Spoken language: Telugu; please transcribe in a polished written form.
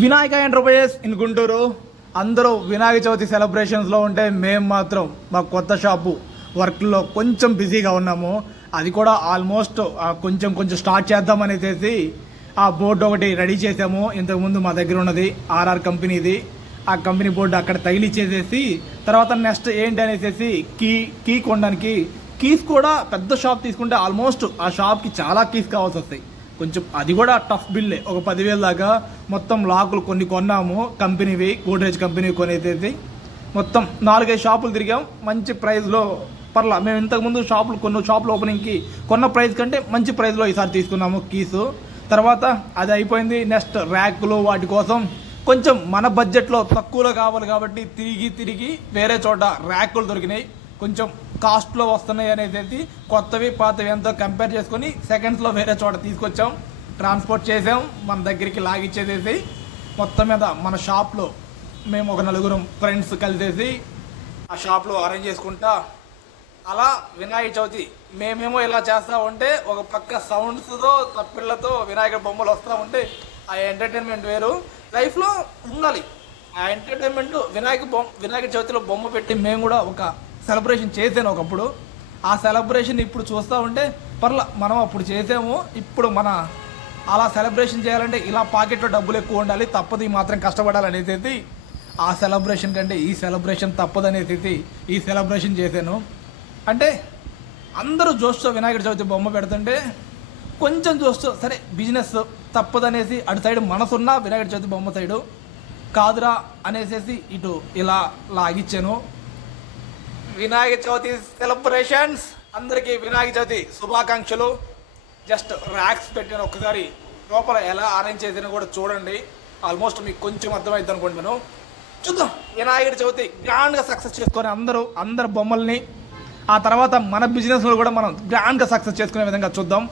Vinayaka enterprises in Guntur. అందరూ వినాయక చవితి సెలబ్రేషన్స్లో ఉంటే మేము మాత్రం మా కొత్త షాపు వర్క్లో కొంచెం బిజీగా ఉన్నాము. అది కూడా ఆల్మోస్ట్ కొంచెం కొంచెం స్టార్ట్ చేద్దామనేసి ఆ బోర్డు ఒకటి రెడీ చేసాము. ఇంతకుముందు మా దగ్గర ఉన్నది ఆర్ఆర్ కంపెనీది. ఆ కంపెనీ బోర్డు అక్కడ తగిలిచ్చేసేసి తర్వాత నెక్స్ట్ ఏంటి అనేసి కీ కొనడానికి కీస్ కూడా పెద్ద షాప్ తీసుకుంటే ఆల్మోస్ట్ ఆ షాప్కి చాలా కీస్ కావాల్సి వస్తాయి. కొంచెం అది కూడా టఫ్ బిల్లే. ఒక 10,000 దాకా మొత్తం లాకులు కొన్ని కొన్నాము. కంపెనీవి గోడ్రేజ్ కంపెనీ కొనేసేసి మొత్తం 4-5 షాపులు తిరిగాం. మంచి ప్రైస్లో పర్లా. మేము ఇంతకుముందు షాపులు ఓపెనింగ్కి కొన్న ప్రైస్ కంటే మంచి ప్రైస్లో ఈసారి తీసుకున్నాము కీసు. తర్వాత అది అయిపోయింది. నెక్స్ట్ ర్యాకులు వాటి కోసం కొంచెం మన బడ్జెట్లో తక్కువలో కావాలి కాబట్టి తిరిగి వేరే చోట ర్యాకులు దొరికినాయి. కొంచెం కాస్ట్లో వస్తున్నాయి అనేసి కొత్తవి పాతవి ఎంతో కంపేర్ చేసుకొని సెకండ్స్లో వేరే చోట తీసుకొచ్చాం. ట్రాన్స్పోర్ట్ చేసాం, మన దగ్గరికి లాగిచ్చేసేసి మొత్తం మీద మన షాప్లో మేము ఒక 4 ఫ్రెండ్స్ కలిసేసి ఆ షాప్లో అరేంజ్ చేసుకుంటా అలా వినాయక చవితి మేమేమో ఇలా చేస్తూ ఉంటే ఒక పక్క సౌండ్స్తో తప్పిళ్లతో వినాయక బొమ్మలు వస్తూ ఉంటే ఆ ఎంటర్టైన్మెంట్ వేరు. లైఫ్లో ఉండాలి ఆ ఎంటర్టైన్మెంట్. వినాయక చవితిలో బొమ్మ పెట్టి మేము కూడా ఒక సెలబ్రేషన్ చేసాను ఒకప్పుడు. ఆ సెలబ్రేషన్ ఇప్పుడు చూస్తూ ఉంటే పర్లా మనం అప్పుడు చేసాము. ఇప్పుడు మన అలా సెలబ్రేషన్ చేయాలంటే ఇలా పాకెట్లో డబ్బులు ఎక్కువ ఉండాలి, తప్పదు ఈ మాత్రం కష్టపడాలనేసి ఆ సెలబ్రేషన్ కంటే ఈ సెలబ్రేషన్ తప్పదనేసి ఈ సెలబ్రేషన్ చేశాను. అంటే అందరూ జోష్తో వినాయక చవితి బొమ్మ పెడుతుంటే కొంచెం చూస్తూ సరే బిజినెస్ తప్పదనేసి అటు సైడ్ మనసున్న వినాయక చవితి బొమ్మ సైడు కాదురా అనేసి ఇటు ఇలా లాగిచ్చాను. వినాయక చవితి సెలబ్రేషన్స్ అందరికీ వినాయక చవితి శుభాకాంక్షలు. జస్ట్ ర్యాక్స్ పెట్టిన ఒక్కసారి లోపల ఎలా అరేంజ్ చేసినా కూడా చూడండి. ఆల్మోస్ట్ మీకు కొంచెం అర్థమైంది అనుకుంటున్నాను. చూద్దాం వినాయక చవితి గ్రాండ్గా సక్సెస్ చేసుకొని అందరు బొమ్మల్ని ఆ తర్వాత మన బిజినెస్లో కూడా మనం గ్రాండ్గా సక్సెస్ చేసుకునే విధంగా చూద్దాం.